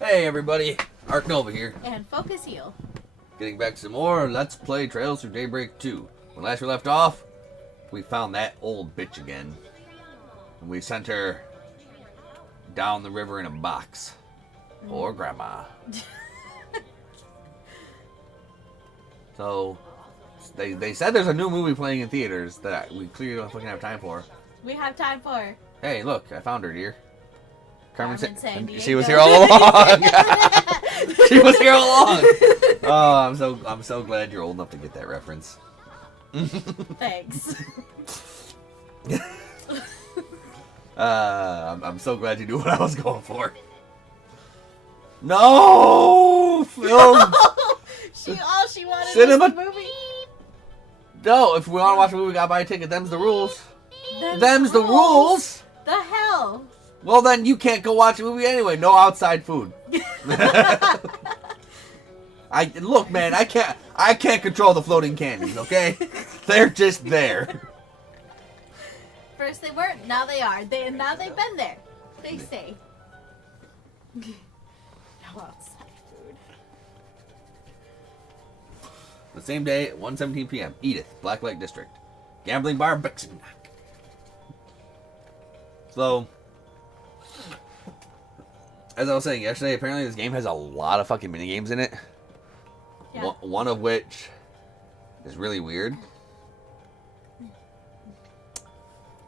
Hey everybody, Ark Nova here. And Focus Heal. Getting back to some more Let's Play Trails Through Daybreak 2. When last we left off, we found that old bitch again. And we sent her down the river in a box. Or grandma. So, they said there's a new movie playing in theaters that we clearly don't fucking have time for. We have time for. Hey, look, I found her, dear. Carmen San she was here all along. She was here all along. Oh, I'm so glad you're old enough to get that reference. Thanks. I'm so glad you knew what I was going for. No, Phil. all she wanted Cinema. was the movie. No, if we want to watch a movie, we gotta buy a ticket. Them's the rules. Them's the rules. The hell. Well, then you can't go watch a movie anyway. No outside food. Look, man. I can't control the floating candies. Okay, they're just there. First they weren't. Now they are. Now they've been there. They stay. No outside food. The same day at 1:17 p.m. Edith, Black Lake District, gambling bar, Bixen. So, as I was saying yesterday, apparently this game has a lot of fucking mini games in it. Yeah. One of which is really weird.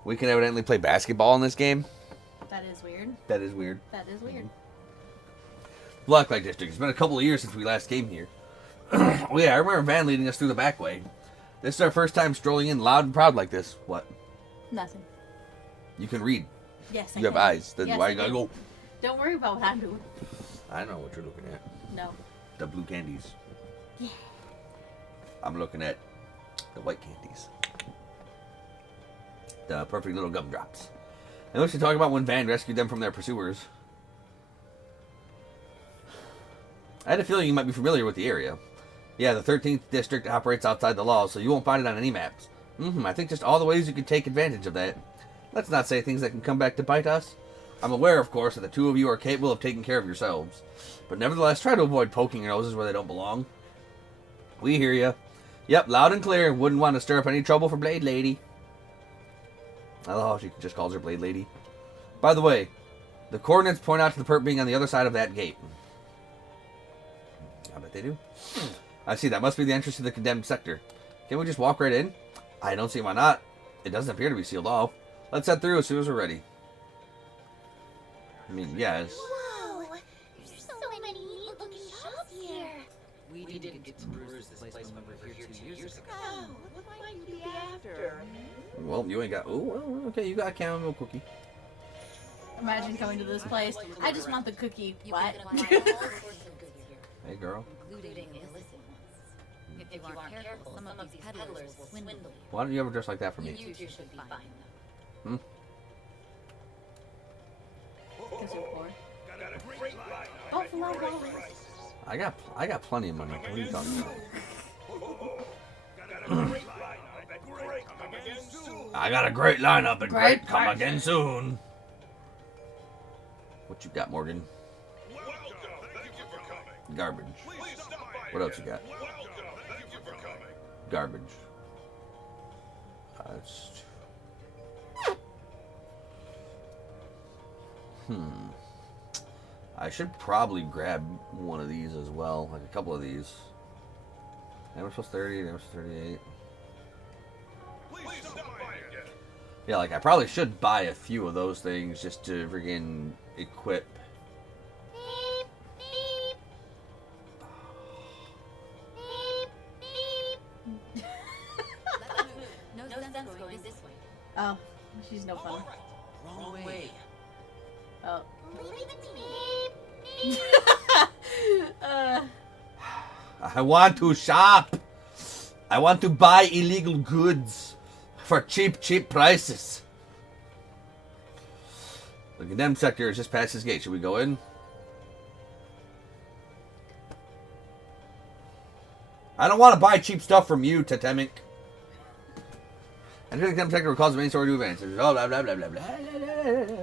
We can evidently play basketball in this game. That is weird. That is weird. That is weird. Black Lake District. It's been a couple of years since we last came here. Oh yeah, I remember Van leading us through the back way. This is our first time strolling in loud and proud like this. What? Nothing. You can read. Yes, I You have can. eyes. Then Yes, why I you gotta can. go? Don't worry about what I'm doing. I know what you're looking at. No. The blue candies. Yeah. I'm looking at the white candies. The perfect little gumdrops. And let's talk about when Van rescued them from their pursuers. I had a feeling you might be familiar with the area. Yeah, the 13th district operates outside the law, so you won't find it on any maps. I think just all the ways you could take advantage of that. Let's not say things that can come back to bite us. I'm aware, of course, that the two of you are capable of taking care of yourselves. But nevertheless, try to avoid poking your noses where they don't belong. We hear you. Yep, loud and clear. Wouldn't want to stir up any trouble for Blade Lady. I love how she just calls her Blade Lady. By the way, the coordinates point out to the perp being on the other side of that gate. I bet they do. I see, that must be the entrance to the condemned sector. Can we just walk right in? I don't see why not. It doesn't appear to be sealed off. Let's head through as soon as we're ready. I mean, yes. Whoa! There's so many neat-looking shops here. We didn't get to bruise this place when we were here 2 years ago. Oh, what might you be after? Well, you ain't got... Oh, well, okay, you got a caramel cookie. Imagine coming to this place. I just want the cookie. What? Hey, girl. Including illicit ones. If you aren't careful, some of these peddlers will swindle you. Why don't you ever dress like that for me? You two should be fine. Because you're poor. Don't fly dollars. I got plenty of money. What are you talking about? I got a great lineup and great come again soon. What you got, Morgan? Garbage. What else you got? Garbage. I should probably grab one of these as well, like a couple of these. Damage plus 30, damage plus 38. Yeah, like I probably should buy a few of those things just to friggin' equip. Beep, beep. Beep, beep. No sense going this way. Oh, she's no fun. Wrong way. Oh. Beep, beep. I want to shop. I want to buy illegal goods for cheap, cheap prices. The condemned sector is just past this gate. Should we go in? I don't want to buy cheap stuff from you, Totemic. Entering the condemned sector will cause the main story to advance. Blah, blah, blah, blah, blah, blah, blah, blah.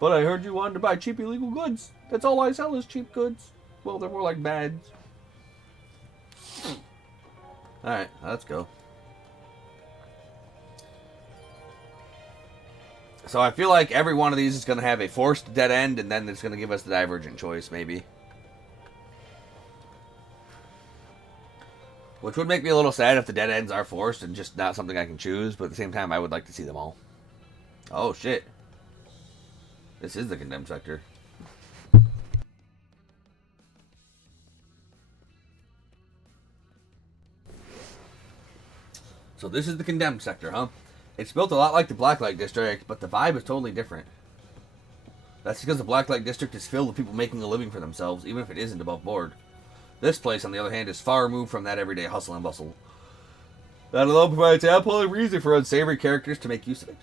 But I heard you wanted to buy cheap illegal goods. That's all I sell is cheap goods. Well, they're more like bads. Alright, let's go. So I feel like every one of these is going to have a forced dead end, and then it's going to give us the divergent choice, maybe. Which would make me a little sad if the dead ends are forced and just not something I can choose, but at the same time, I would like to see them all. Oh, shit. This is the condemned sector. So this is the condemned sector, huh? It's built a lot like the Blacklight District, but the vibe is totally different. That's because the Blacklight District is filled with people making a living for themselves, even if it isn't above board. This place, on the other hand, is far removed from that everyday hustle and bustle. That alone provides ample reason for unsavory characters to make use of it.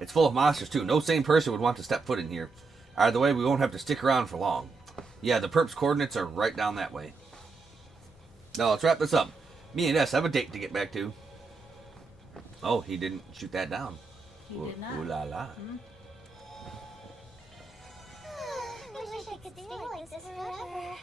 It's full of monsters, too. No sane person would want to step foot in here. Either way, we won't have to stick around for long. Yeah, the perp's coordinates are right down that way. Now, let's wrap this up. Me and S have a date to get back to. Oh, he didn't shoot that down. He did not. Ooh la la. I wish I could stay like this forever.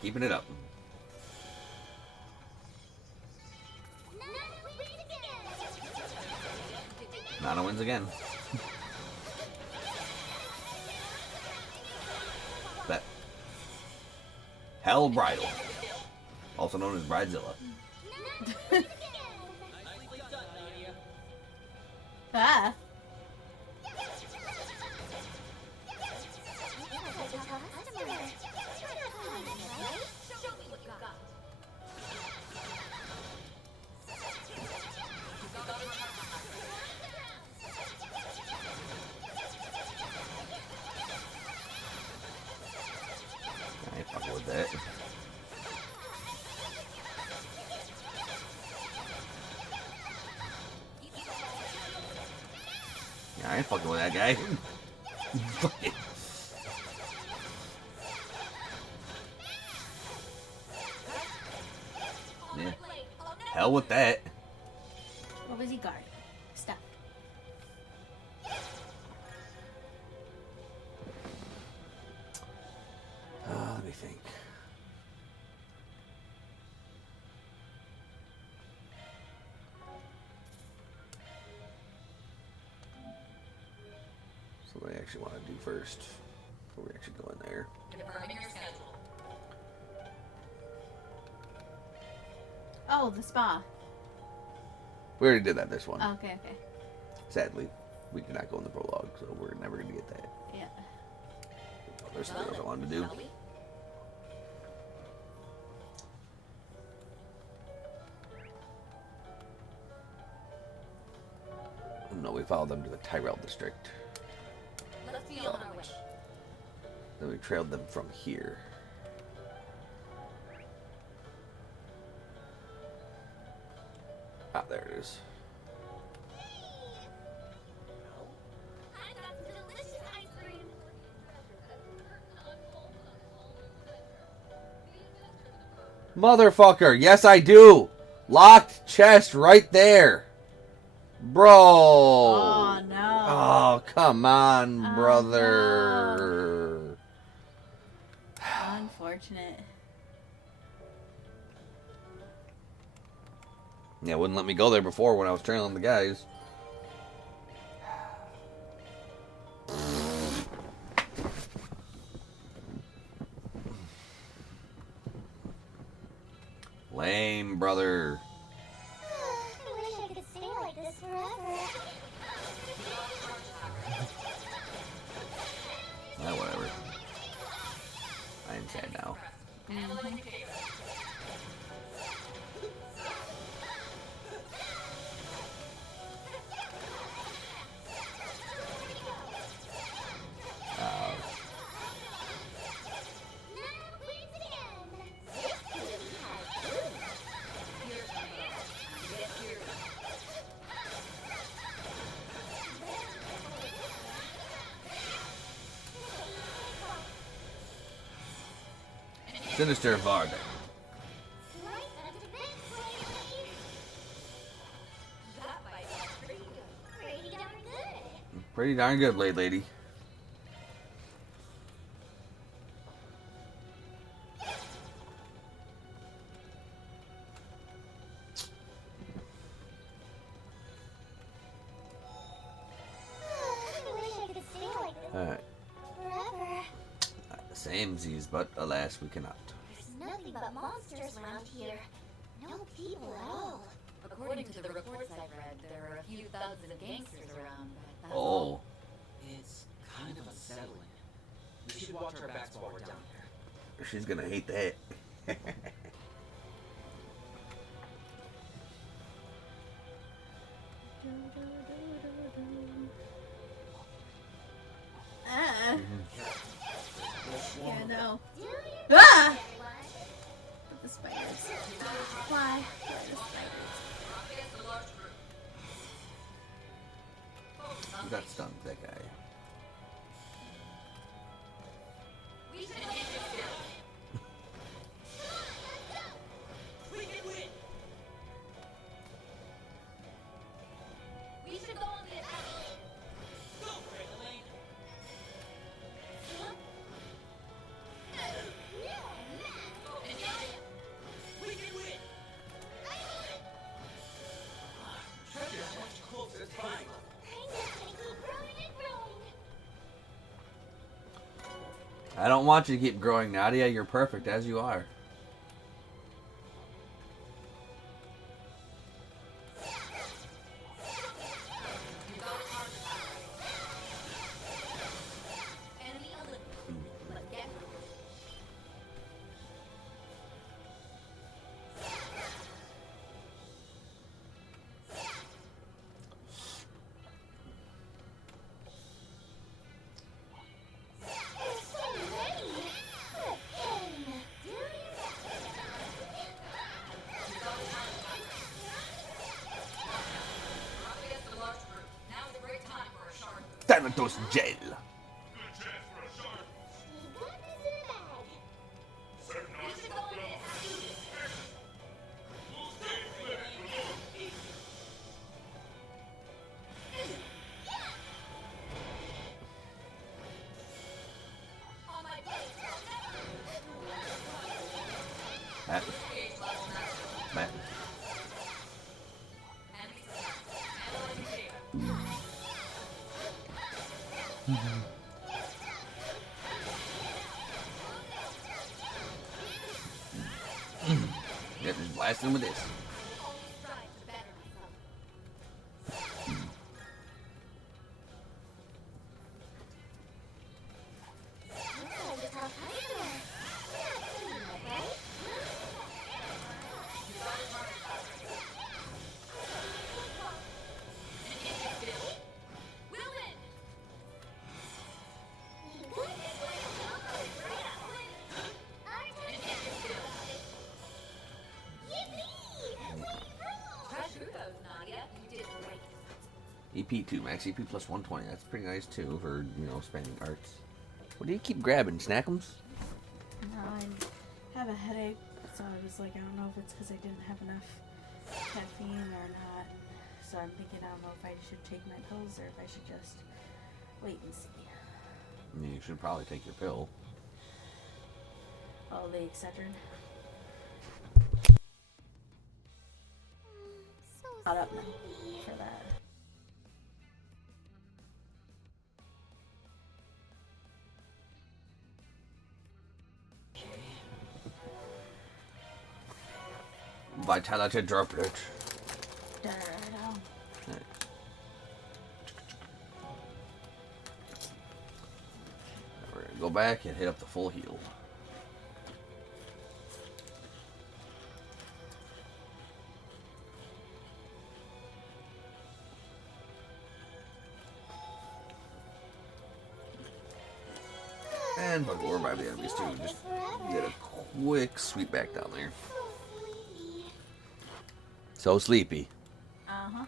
Keeping it up. Nana wins again. Bet. Hell Bridal. Also known as Bridezilla. Ah. I ain't fucking with that. Yeah, I ain't fucking with that guy. Yeah. Hell with that. What was he guarding? Stuff. Let me think. So what I actually want to do first before we actually go in there. Confirming your schedule. Oh, the spa. We already did that this one. Oh, okay. Sadly, we did not go in the prologue, so we're never going to get that. Yeah. Oh, there's something else I wanted to do. Shall we? No, we followed them to the Tyrell district. Let's be on our way. Then we trailed them from here. Ah, there it is. I got some delicious ice cream. Motherfucker, yes I do! Locked chest right there! Bro! Oh, no. Oh, come on, Oh, brother. Unfortunate. Yeah, wouldn't let me go there before when I was trailing the guys. Lame, brother. I wish I could stay like this forever. Yeah, whatever. I am sad now. Sinister Varda. Slice up to bits, lady. That might be pretty good. Pretty darn good. Pretty darn good, Blade Lady. I wish I could stay like this Alright. forever. Samesies, but alas, we cannot. There's nothing but monsters around here. No people at all. According to the reports I've read, there are a few thugs and gangsters around. But that's Oh. all. It's kind of unsettling. We should watch our backs while we're down here. She's gonna hate that. Ah. Yeah, no. Do you Ah! everyone? The spiders. Why? Why the spiders? Who got stung? That guy. We should go on the attack. I'm just gonna keep growing and growing. I don't want you to keep growing, Nadia. You're perfect as you are. Enemy eliminated. But get You're so ready. Do you? up against a large group. Now's a great time for a shark. Thanatos Gel. You got this in a bag. We should go in and attack. On my plate. Matt. Matt. Enemy analyzing data. Yeah, just blast him with this. Always strive to better myself. Looks like a tough customer. Not too bad, right? We'll win. You got this one. Our turn. Yippee! Way to go! Fresh kudos, Nadia. You did great. EP2, max EP plus 120. That's pretty nice too for, spending arts. What do you keep grabbing? Snackums? No, I have a headache, so I was like, I don't know if it's because I didn't have enough caffeine or not. So I'm thinking, I don't know if I should take my pills or if I should just wait and see. I mean, you should probably take your pill. Oh, the Excedrin. So Caught up now sleepy. for that. Vitality droplet. Right on. Right. We're gonna go back and hit up the full heal. And bug will revive the enemies too. Just get a quick sweep back down there. So sleepy. Uh-huh.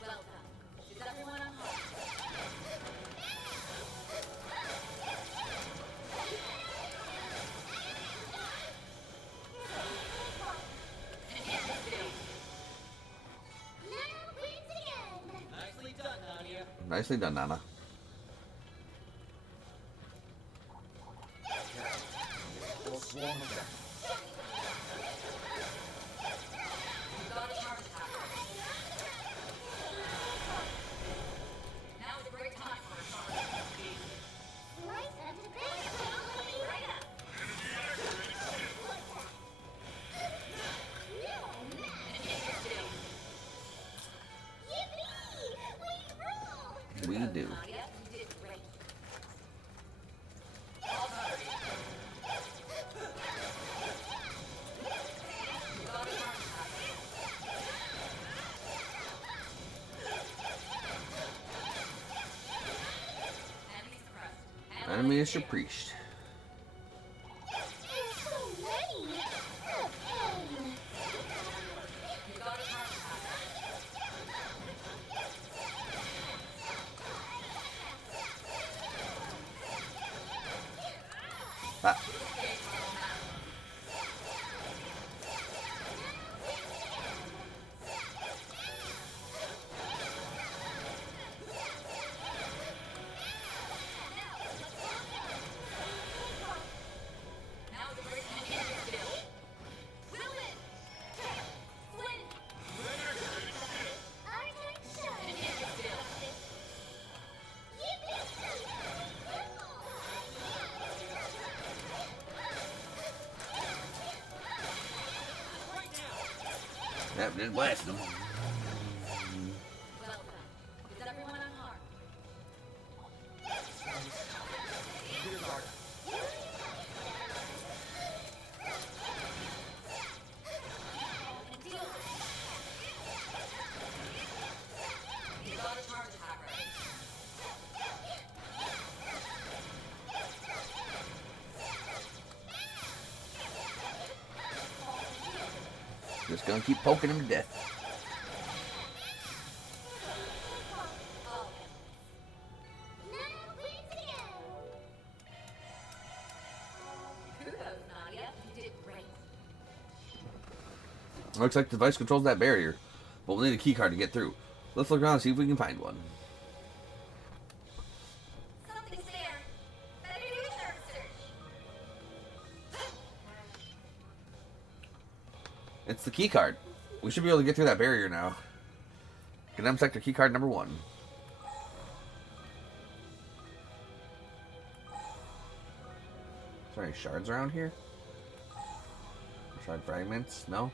Well done. Is everyone Nicely done, Nana. We'll swarm them down. Now is a great time for a charge. Right under this. Right up. Yippee! We rule! We do. Nadia, you did great. Enemy's crushed. Enemy is your priest. It's so ready! Okay. You got a charge attack. Ah. Now is a great time to get still. Will it? Flynn! Arctic Shell! Yep, just blast them. Well done. Is everyone unharmed? Rear guard up. And deal with it. You got a charge attack ready. Just gonna keep poking him to death. All Now we're together! kudos, Nadia. You did great. Looks like the device controls that barrier, but we'll need a key card to get through. Let's look around and see if we can find one. Something's there. Better do a third search. It's the key card. We should be able to get through that barrier now. Condemned sector key card number 1. Is there any shards around here? Shard fragments? No?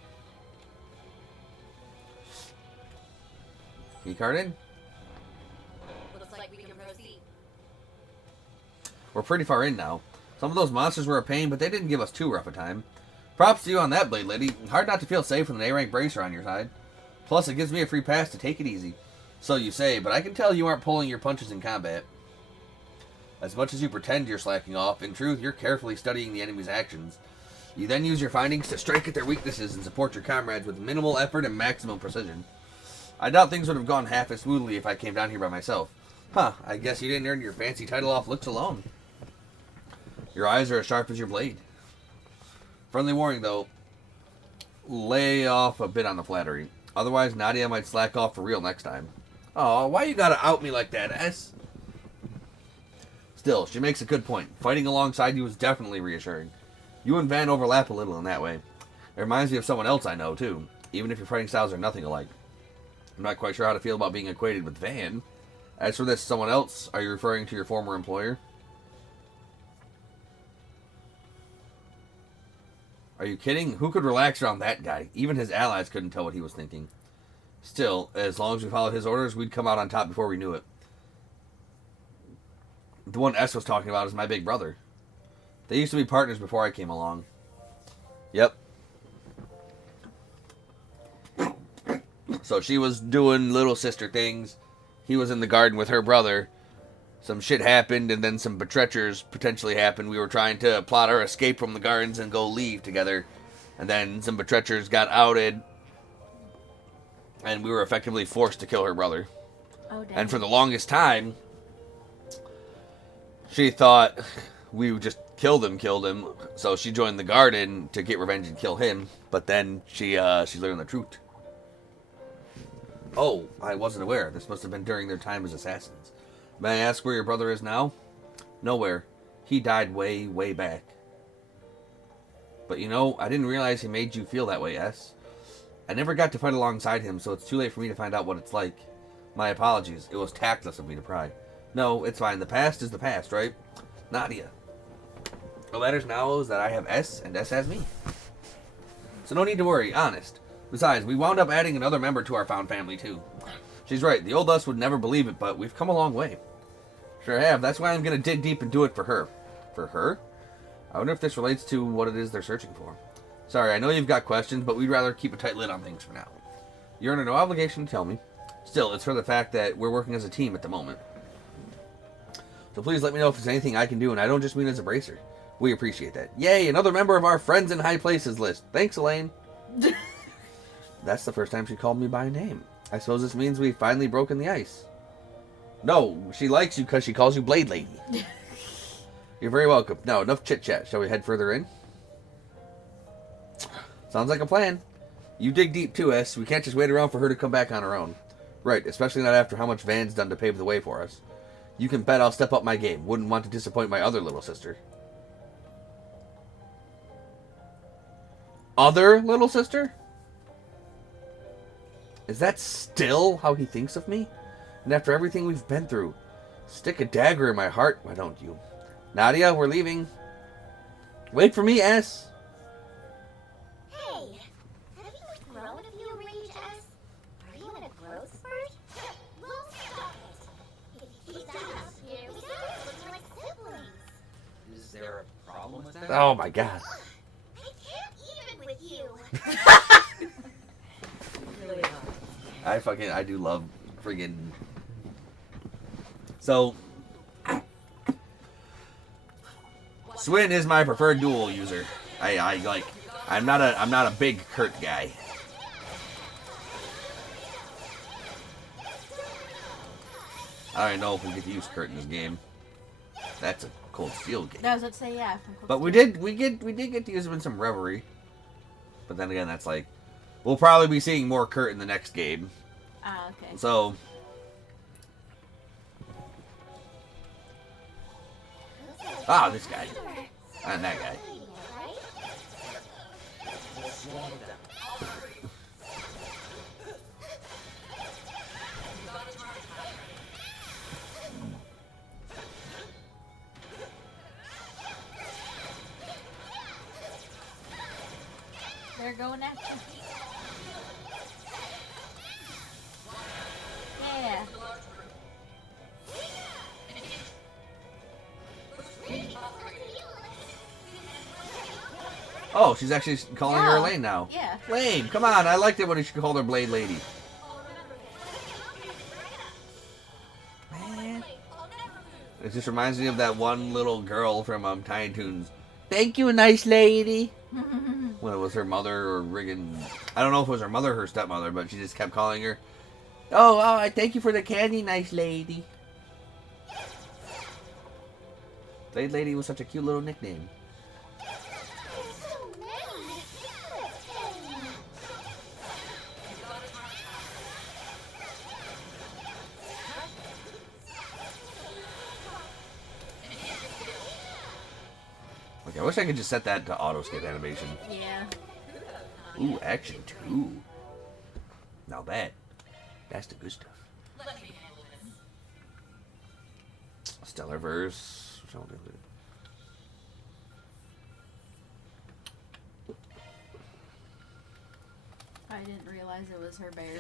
Key card in? Looks like we can proceed. We're pretty far in now. Some of those monsters were a pain, but they didn't give us too rough a time. Props to you on that, Blade Lady. Hard not to feel safe with an A-rank bracer on your side. Plus, it gives me a free pass to take it easy. So you say, but I can tell you aren't pulling your punches in combat. As much as you pretend you're slacking off, in truth, you're carefully studying the enemy's actions. You then use your findings to strike at their weaknesses and support your comrades with minimal effort and maximum precision. I doubt things would have gone half as smoothly if I came down here by myself. Huh, I guess you didn't earn your fancy title off looks alone. Your eyes are as sharp as your blade. Friendly warning, though. Lay off a bit on the flattery. Otherwise, Nadia might slack off for real next time. Oh, why you gotta out me like that, S? Still, she makes a good point. Fighting alongside you is definitely reassuring. You and Van overlap a little in that way. It reminds me of someone else I know, too. Even if your fighting styles are nothing alike. I'm not quite sure how to feel about being acquainted with Van. As for this someone else, are you referring to your former employer? Are you kidding? Who could relax around that guy? Even his allies couldn't tell what he was thinking. Still, as long as we followed his orders, we'd come out on top before we knew it. The one S was talking about is my big brother. They used to be partners before I came along. Yep. So she was doing little sister things. He was in the garden with her brother. Some shit happened, and then some betretchers potentially happened. We were trying to plot our escape from the gardens and go leave together. And then some betretchers got outed. And we were effectively forced to kill her brother. Oh, damn. And for the longest time, she thought we would just killed him. So she joined the garden to get revenge and kill him. But then she learned the truth. Oh, I wasn't aware. This must have been during their time as assassins. May I ask where your brother is now? Nowhere. He died way, way back. But you know, I didn't realize he made you feel that way, S. I never got to fight alongside him, so it's too late for me to find out what it's like. My apologies. It was tactless of me to pry. No, it's fine. The past is the past, right? Nadia. What matters now is that I have S, and S has me. So no need to worry, honest. Besides, we wound up adding another member to our found family, too. She's right. The old us would never believe it, but we've come a long way. Sure have. That's why I'm going to dig deep and do it for her. For her? I wonder if this relates to what it is they're searching for. Sorry, I know you've got questions, but we'd rather keep a tight lid on things for now. You're under no obligation to tell me. Still, it's for the fact that we're working as a team at the moment. So please let me know if there's anything I can do, and I don't just mean as a bracer. We appreciate that. Yay, another member of our Friends in High Places list. Thanks, Elaine. That's the first time she called me by name. I suppose this means we've finally broken the ice. No, she likes you because she calls you Blade Lady. You're very welcome. Now, enough chit-chat. Shall we head further in? Sounds like a plan. You dig deep too, S. We can't just wait around for her to come back on her own. Right, especially not after how much Van's done to pave the way for us. You can bet I'll step up my game. Wouldn't want to disappoint my other little sister. Other little sister? Is that still how he thinks of me? And after everything we've been through, stick a dagger in my heart, why don't you? Nadia, we're leaving. Wait for me, S. Hey, have you grown a few range, S? Are you in a growth spurt? Well, stop it. If you keep that up here, we start looking like siblings. Is there a problem with that? Oh my god. I can't even with you. I do love friggin'. So, Swin is my preferred duel user. I'm not a big Kurt guy. I don't know if we get to use Kurt in this game. That's a Cold Steel game. I was about to say, yeah. From Cold But we Steel. did get to use him in some Reverie. But then again, that's like, we'll probably be seeing more Kurt in the next game. Ah, okay. So, this guy. And that guy. They're going after you. Yeah. Oh, she's actually calling her Yeah. Elaine now. Yeah. Lane, come on. I liked it when she called her Blade Lady. Man. It just reminds me of that one little girl from Tiny Toons. Thank you, nice lady. When it was her mother or riggin'... I don't know if it was her mother or her stepmother, but she just kept calling her. Oh, I thank you for the candy, nice lady. Blade Lady was such a cute little nickname. Okay, I wish I could just set that to auto skip animation. Yeah. Ooh, action 2. Now that's the good stuff. Stellar Verse. I didn't realize it was her bear.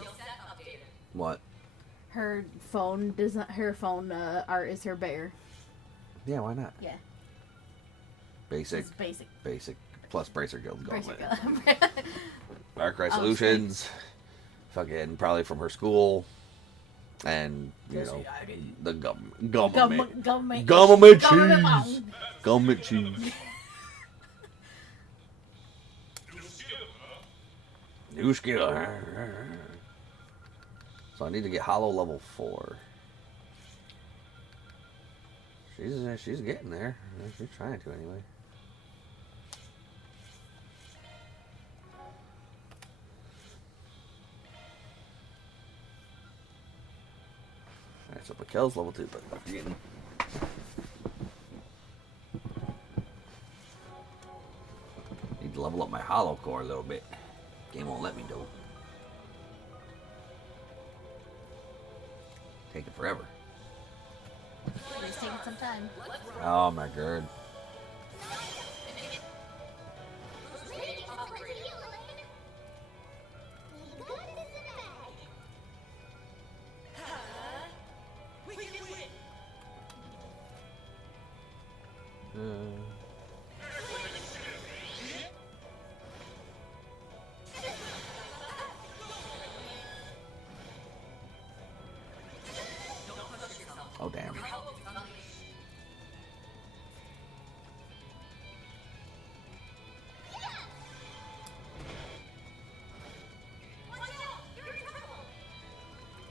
What? Her phone doesn't. Her phone art is her bear. Yeah, why not? Yeah. Basic. It's basic. Basic. Plus Bracer Guild Basic. Gauntlet. Darkrai Solutions. Fucking probably from her school. And, you know, the government. Government. Government cheese. Government cheese. New skill. So I need to get Hollow level 4. She's getting there. She's trying to anyway. So Mikkel's level 2, but I'm forgetting. Need to level up my hollow core a little bit. Game won't let me do. Taking forever. It's taking some time. Oh my god. Ready for healing. We got this in the bag. Oh damn.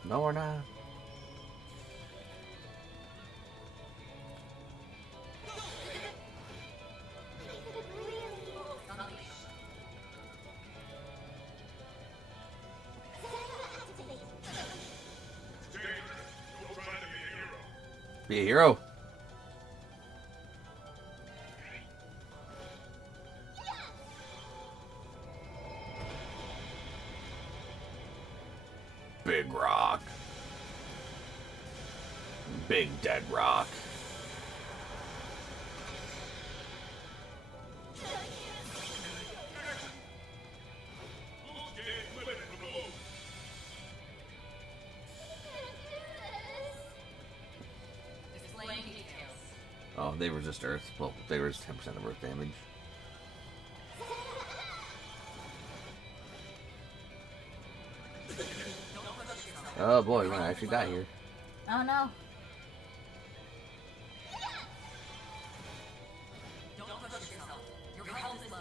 No, we're not. Be a hero. Big rock. Big dead rock. Displaying details. Oh, they resist Earth. Well, they resist 10% of Earth damage. Oh boy, we're gonna actually die here. Oh no. Don't push yourself. Your health is low.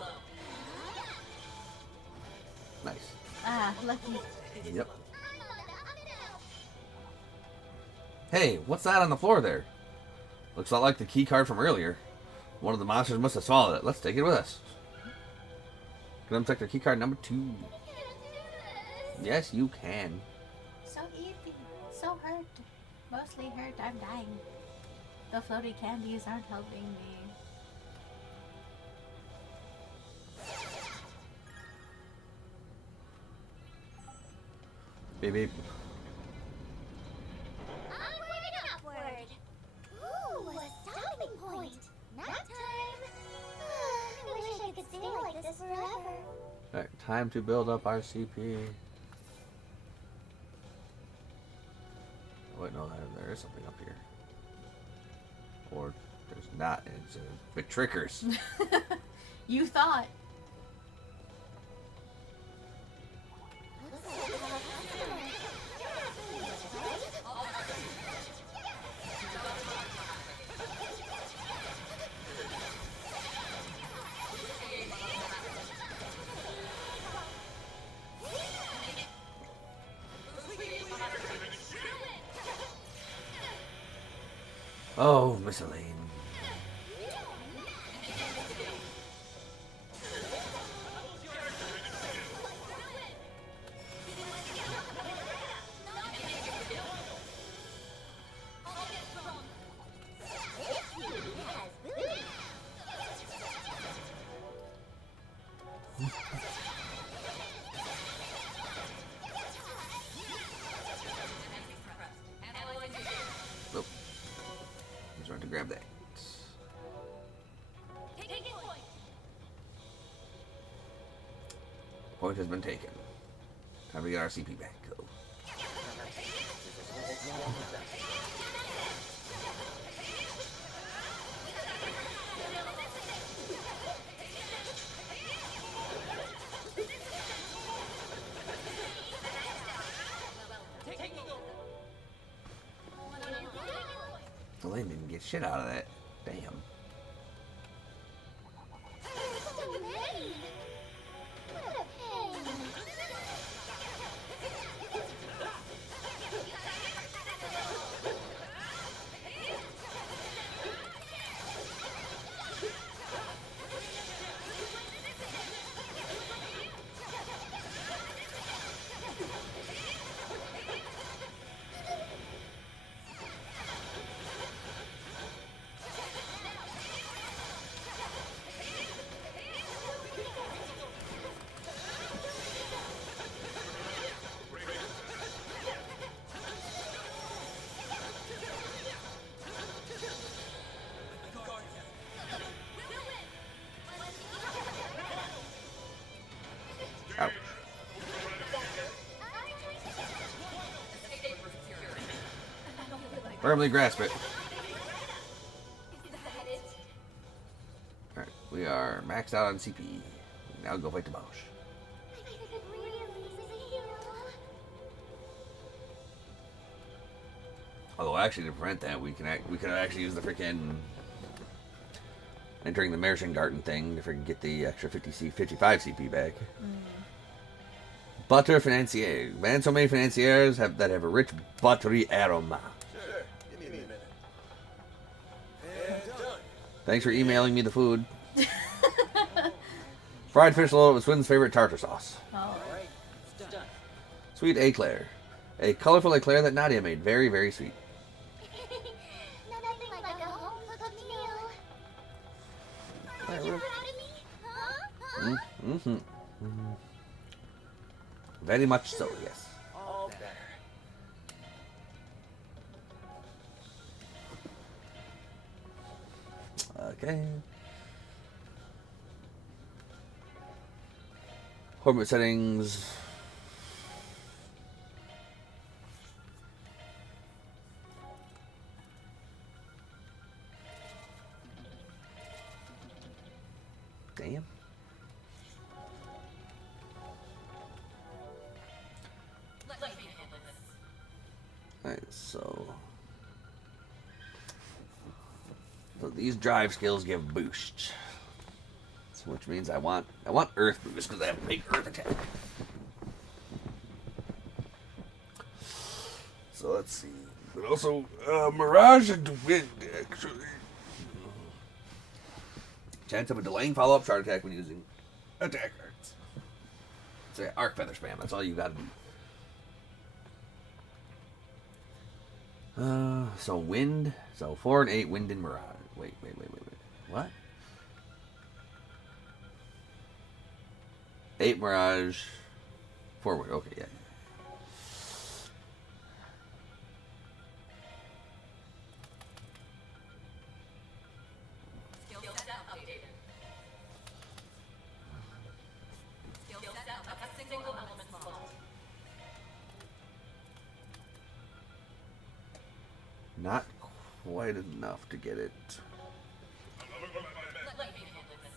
Nice. Ah, lucky. Yep. Hey, what's that on the floor there? Looks a lot like the key card from earlier. One of the monsters must have swallowed it. Let's take it with us. Can I take their key card number 2? Yes, you can. So easy. So hurt. Mostly hurt. I'm dying. The floaty candies aren't helping me. Beep beep. Onward and upward. Ooh, a stopping point. Nap time. I wish I could stay like this forever. Alright, time to build up our CP. Oh, wait, no, there is something up here. Or there's not. It's bit trickers. You thought. Oh, Miss Elaine. Oh. He's trying to grab that. Point has been taken. Time to get our CP back. Go. Elaine didn't get shit out of that. Damn. Firmly grasp it. Is that it? Alright, we are maxed out on CP. Now go fight the Bosch. I could really use a hero. Although, actually, to prevent that, we could actually use the freaking entering the Garten thing to freaking get the extra 55 CP back. Butter financier. Man, so many financiers that have a rich buttery aroma. Sure, give me a minute. And done. Thanks for emailing me the food. Fried fish loaded with Swin's favorite tartar sauce. Oh. Alright, it's done. Sweet eclair. A colorful eclair that Nadia made. Very, very sweet. Nothing like a home-cooked meal. Aren't you proud of me? Huh? Mm-hmm. Very much so, yes. All better. Okay. Orbit settings. Damn. Let me handle this. Alright, so these drive skills give boosts. So which means I want earth boost because I have a big earth attack. So let's see. But also mirage and wind actually. Chance of a delaying follow-up shard attack when using attack arts. Say arc feather spam, that's all you gotta do. So wind. So 4 and 8 wind and mirage. Wait. What? 8 mirage. 4 wind. Okay, yeah. Skill set updated. Skill set up a single element slot. Not quite enough to get it. Let me handle this.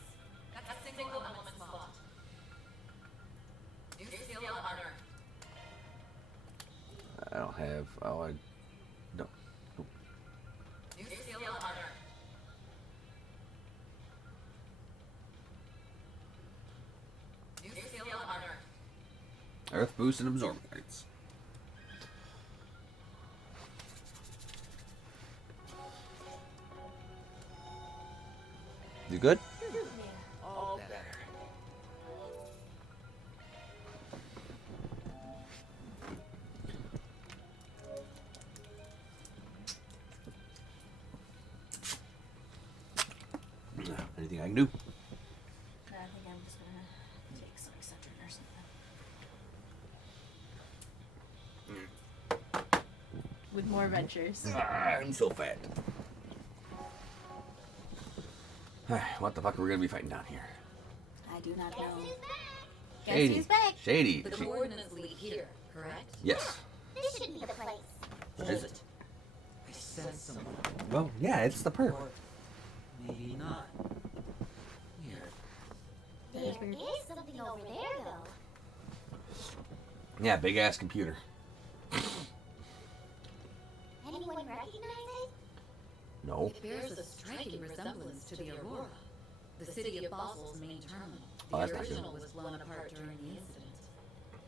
That's a single element slot. New skill unearned. I don't have. Oh, I don't. New skill unearned. New skill unearned. Earth boost and absorb arts. You good? All better. Anything I can do? I think I'm just gonna take some Excedrin or something. With more adventures. I'm so fat. What the fuck are we gonna be fighting down here? I do not Guess know. who's back? Guess Shady. who's back? Shady. The coordinates lead here, correct? Yes. This should be the place. Is it? I sense someone. Well, yeah, it's the perp. Or maybe not. Weird. There is something over there, though. Yeah, big ass computer. Anyone recognize it? No. It bears a striking resemblance to the Aurora, the city of Basel's main terminal. The Oh, that's not original was blown apart during the incident.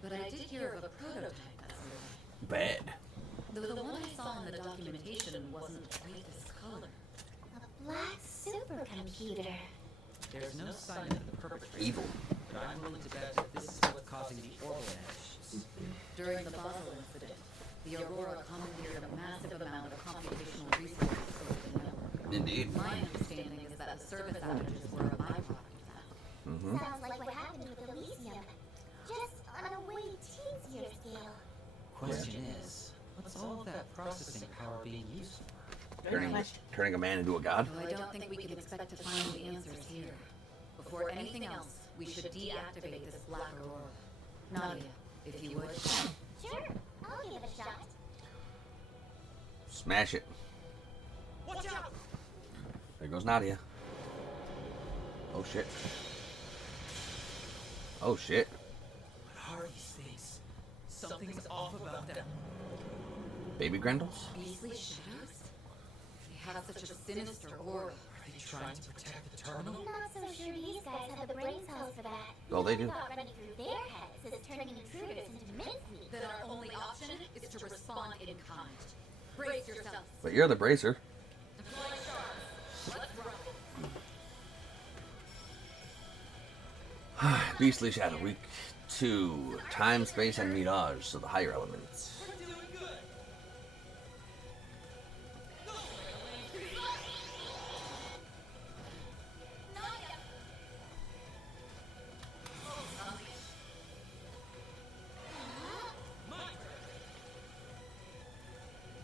But I did hear of a prototype that survived. Bad. Though the one I saw in the documentation wasn't quite this color. A black supercomputer. There's no sign of the perpetrator. Evil. But I'm willing to bet that this is what's causing the orbital ashes. During the Basel incident, the Aurora commandeered a massive amount of computational resources over the network. Indeed. My understanding is that the service outages were a byproduct of that. Mm-hmm. Sounds like what happened with Elysium. Just on a way teenier scale. Question is, what's all of that processing power being used for? Turning a man into a god. Though I don't think we can expect to find the answers here. Before anything else, we should deactivate this Black Aurora. Nadia, if you would. Sure, I'll give it a shot. Smash it. Watch out! There goes Nadia. Oh shit. Oh shit. What are these things? Something's off about them. Baby Grendels? Beastly shadows? They have such a sinister aura. Are they trying to protect the terminal? I'm not so sure these guys have the brain cells for that. Oh, they do. I thought running through their heads is turning intruders into mincemeat. Then our only option is to respond in kind. Brace yourselves. But you're the bracer. Deploy sharks. Let's rock. Beastly Shadow, week 2. Time, space, and mirage, so the higher elements. We're doing good.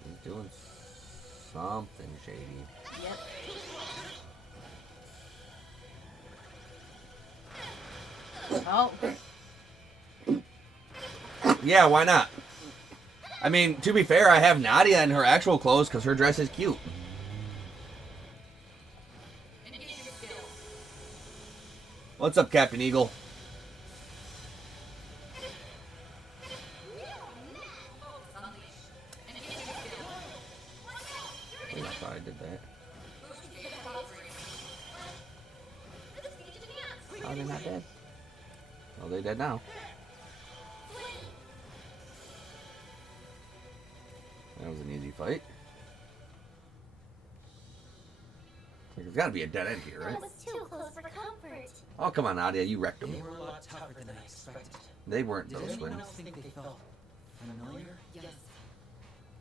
He's doing something shady. Yep. Oh. Yeah, why not? I mean, to be fair, I have Nadia in her actual clothes because her dress is cute. What's up, Captain Eagle? I thought I did that. Oh, they're not dead. Well, they're dead now. That was an easy fight. There's got to be a dead end here, right? That was too close for comfort. Oh, come on, Nadia. You wrecked them. They were a lot tougher than I expected. They weren't Did those anyone twins. else think they felt familiar? Yes.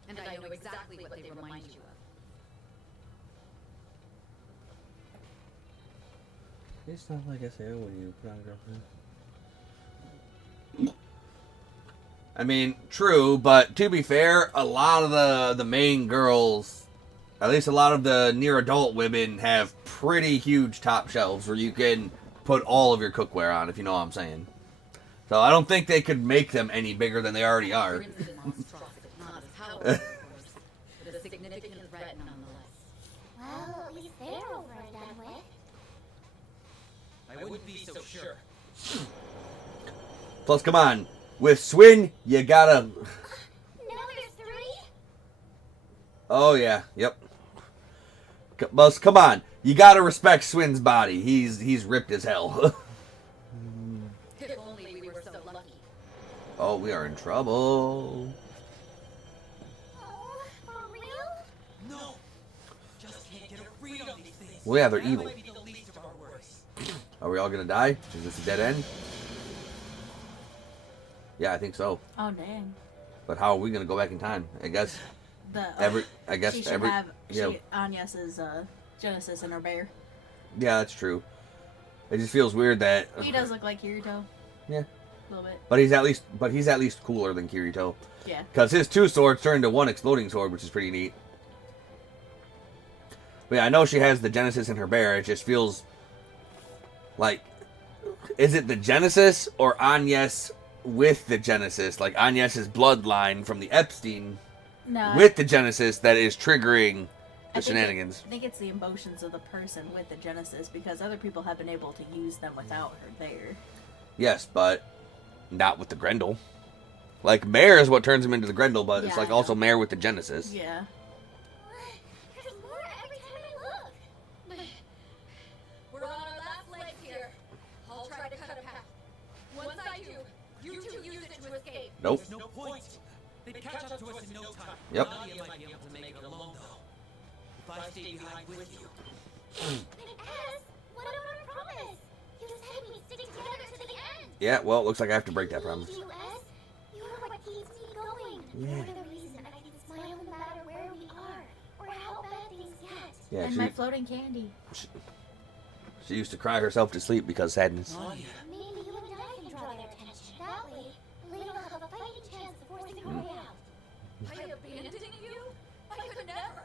And I know exactly what they remind you of. It's not like I say when you put on a girlfriend. I mean, true, but to be fair, a lot of the main girls, at least a lot of the near adult women, have pretty huge top shelves where you can put all of your cookware on, if you know what I'm saying. So I don't think they could make them any bigger than they already are. Your incident monstrosity, not as powerful, of course, but a significant threat nonetheless. Well, at least they're over and done with. I wouldn't be so sure. Plus, come on, with Swin, you gotta... No, there's 3? Oh, yeah, yep. Plus, come on, you gotta respect Swin's body. He's ripped as hell. If only we were so lucky. Oh, we are in trouble. Oh, for real? No! Just can't get a read on these things. Well, yeah, they're That evil. might be the least of our worries. Are we all gonna die? Is this a dead end? Yeah, I think so. Oh dang. But how are we gonna go back in time? I guess She should have yeah, Agnes's Genesis in her bear. yeah, that's true. It just feels weird that He does look like Kirito. Yeah. A little bit. but he's at least cooler than Kirito. Yeah. Because his 2 swords turn into 1 exploding sword, which is pretty neat. But yeah, I know she has the Genesis in her bear. It just feels like, is it the Genesis or Agnes with the Genesis? Like Agnes's bloodline from the Epstein No. with the Genesis that is triggering I the think shenanigans. I think it's the emotions of the person with the Genesis because other people have been able to use them without her there. Yes, but not with the Grendel. Like, Mare is what turns him into the Grendel, but it's Yeah, like I also know. Mare with the Genesis. Yeah. There's more every time I look. We're on our last legs here. I'll try to cut a path. Once I do, you two use it to escape. Nope. There's no point. They'd catch up to us in no time. Yep. Nadia might be able to make it alone, though. If I stay behind with you. But Ez, what about our promise? You said we'd stick together to the end. Yeah, well, it looks like I have to break that promise. You, Ez. You are what keeps me going. Yeah. You're the reason I can smile no matter where we are or how bad things get. Yeah, and my floating candy. she used to cry herself to sleep because sadness. Nadia. Maybe you and I can draw their attention. That way, Elena will have a fighting chance of forcing her way out. By abandoning you? I could never.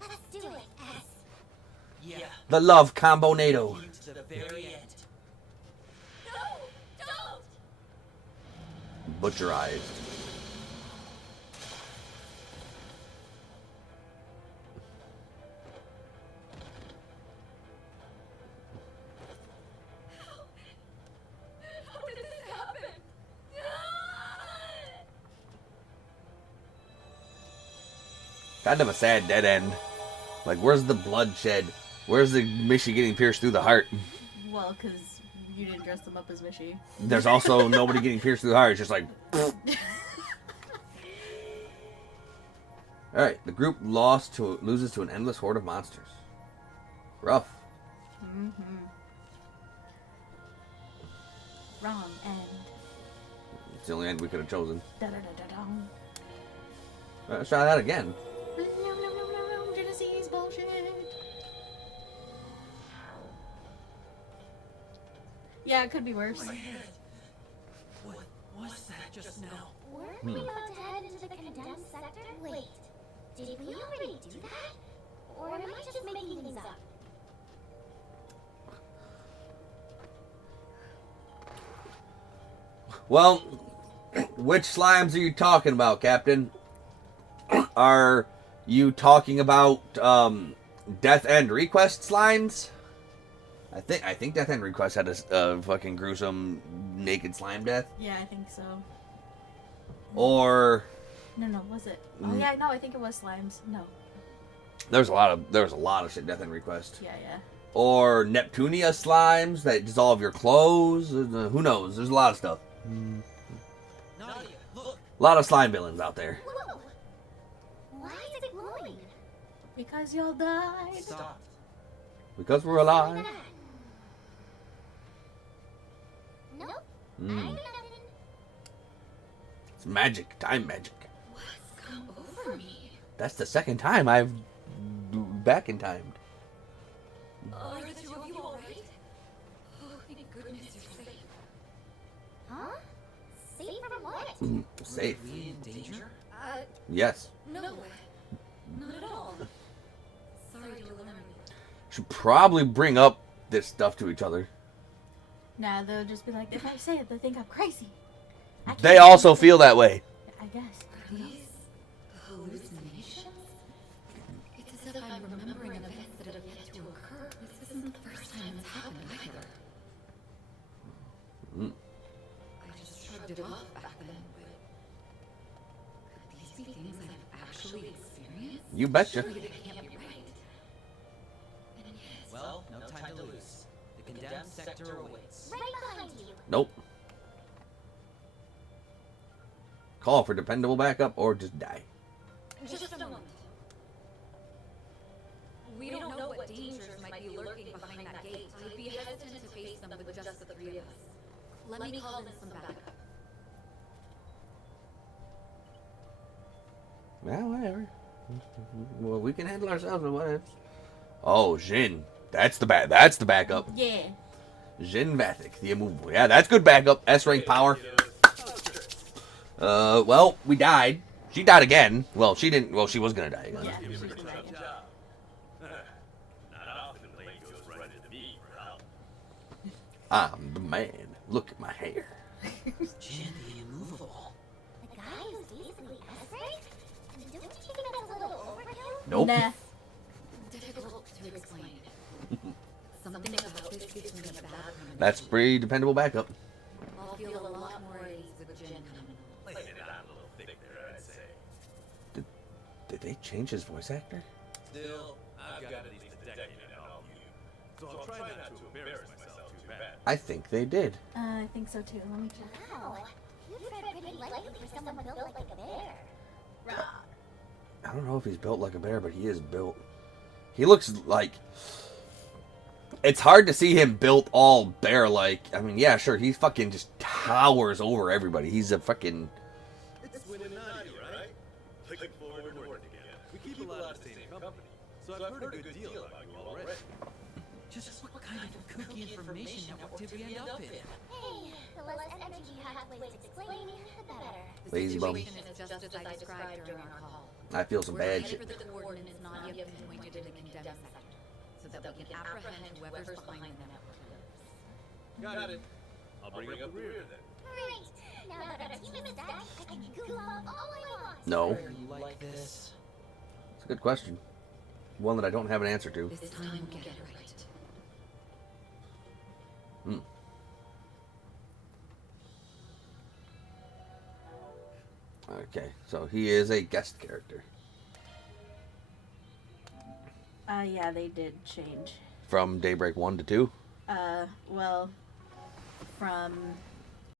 Let's do it, Ez. Yeah. The love combonado. Even to the very end. No! Don't! Butcherized. Kind of a sad dead end. Like, where's the bloodshed? Where's the Mishy getting pierced through the heart? Well, because you didn't dress them up as Mishy. There's also nobody getting pierced through the heart. It's just like... Alright, the group loses to an endless horde of monsters. Rough. Mm-hmm. Wrong end. It's the only end we could have chosen. Da-da-da-da-dum. Let's try that again. Genesis bullshit. Yeah, it could be worse. What was that just now? Weren't we about to head into the condemned sector? Wait, did we already do that? Or am I just making things up? Well, which slimes are you talking about, Captain? Are you talking about Death End Request slimes? I think Death End Request had a fucking gruesome naked slime death. Yeah, I think so. Or No, was it? Oh yeah, no, I think it was slimes. No. there's a lot of shit Death End Request. Yeah. Or Neptunia slimes that dissolve your clothes. Who knows? There's a lot of stuff. Nadia, look! A lot of slime villains out there. Whoa! Why is it glowing? Because y'all died. Stop. Because we're alive. Nope. Mm. I know nothing. It's magic. Time magic. What's come over me? That's the second time I've back in time. Are the two of you alright? Oh, thank goodness you're safe. Huh? Safe from what? Safe. Are we in danger? Yes. No. Not at all. Sorry to alarm you. Should probably bring up this stuff to each other. Nah, they'll just be like, if I say it, they think I'm crazy. I can't They also feel that way. I guess. Are these hallucinations? It's as if I'm remembering events that have yet to occur. This isn't the first time it's happened either. Mm. I just shrugged it off back then, but could these be things I've actually experienced? You betcha. Surely that can't be right. And yet, Well, no time to lose. The condemned sector awaits. Right behind you. Nope. Call for dependable backup or just die. just a moment. We don't know what dangers might be lurking behind that gate. I'd be hesitant to face them with just the three of us. Let me call in some backup. Well, whatever. Well, we can handle ourselves or whatever. Oh, Jin. That's the backup. Yeah. Jin Vathic, the immovable. Yeah, that's good backup. S-rank power. Well, we died. She died again. Well, she didn't. Well, she was gonna die again. Yeah. She's gonna die. Not often the lady goes right into me for help. I'm the man. Look at my hair. Jin the immovable. The guy who's basically S-rank? Don't you think that's a little overkill? Nope. Nah. Difficult to explain. Something about this gives me a bad premonition. That's pretty dependable backup. I'll feel a lot more at ease with Jin coming. Playing it on a little thick there, I'd say. Did they change his voice actor? Still, I've got at least a decade to help you. So I'll try not to embarrass myself too bad. I think they did. I think so too. Let me check. Wow. You tread pretty lightly for someone built like a bear. I don't know if he's built like a bear, but he is built. He looks like... It's hard to see him built all bear-like. I mean, yeah, sure, he fucking just towers over everybody. He's a fucking... It's Win and Nadia, right? Looking forward to working together. We keep a lot of the same company, so I've heard a good deal about you already. Just what kind of kooky information network did we end up in? Hey, the less energy you have to waste explaining, the better. The Lazy bum. situation is just as I described during our call. I feel some We're bad headed shit. for the coordinates Nadia pinpointed in the condemned sector, so that we can apprehend whoever's behind the network. Got it. I'll bring up the rear then. Great! Now that our team is stacked, I can goof off all I want. No. Are you like this? It's a good question. One that I don't have an answer to. This time we'll get it right. Okay, so he is a guest character. Yeah, they did change. From Daybreak 1 to 2? Well, from